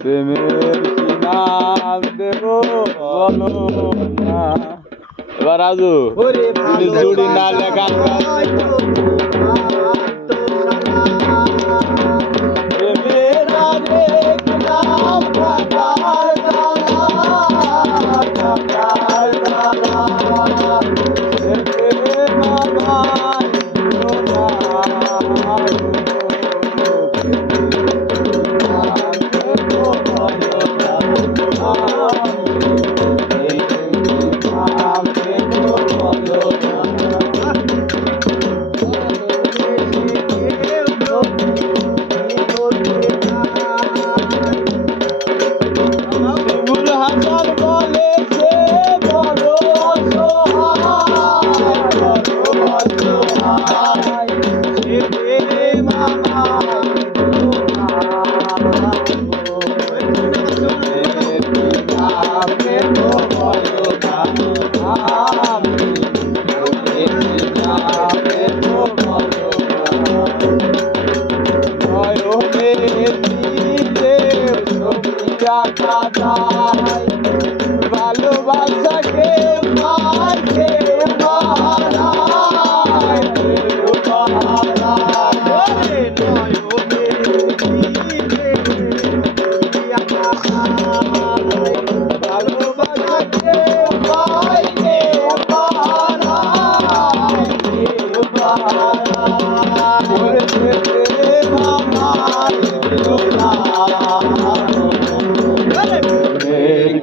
প্রেমের কি নাম দেব বলো না। এবার রাজু জুড়ি না লেখা প্রেমের আরেক নাম কাটার জ্বালা, কাটার জ্বালা। প্রেম আমায় দিও না। ভালোবাসা কেউ পায় কেউ হারায়, কেউ হারায়। ভালোবাসা কেউ পায় কেউ হারায়, কেউ হারায়। প্রেম আমায় দিও না।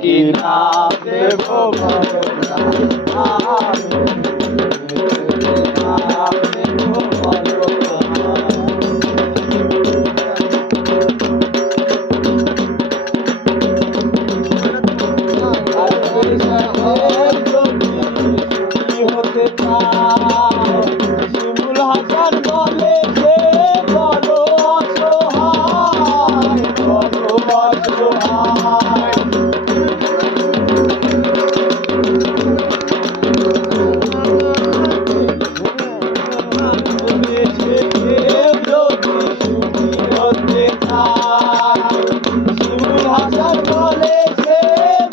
কি নাম দেব বলো না। নাম দেব বলো না। হতে চায় শিমুল হাসান বলে সে বড় অসহায়, বড় অসহায়। শিমুল হাসান বলে সে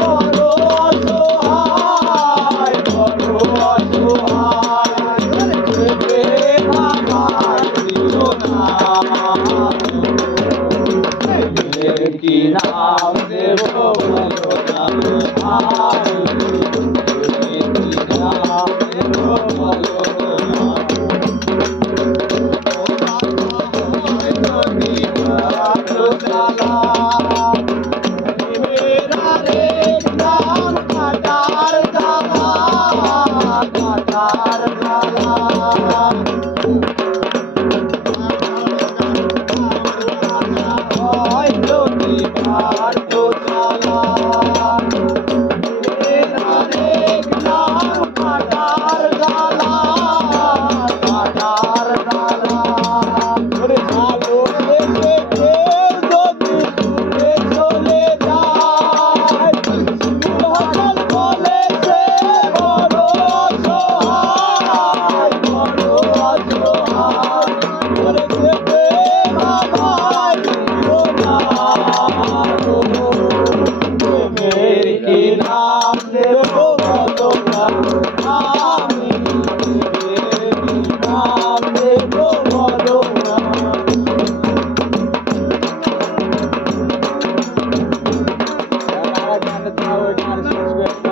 বড় অসহায়, বড় অসহায়। প্রেম আমায় দিও না। প্রেমের কি নাম দেব বলো না। প্রেমের কি নাম দেব বলো না। We're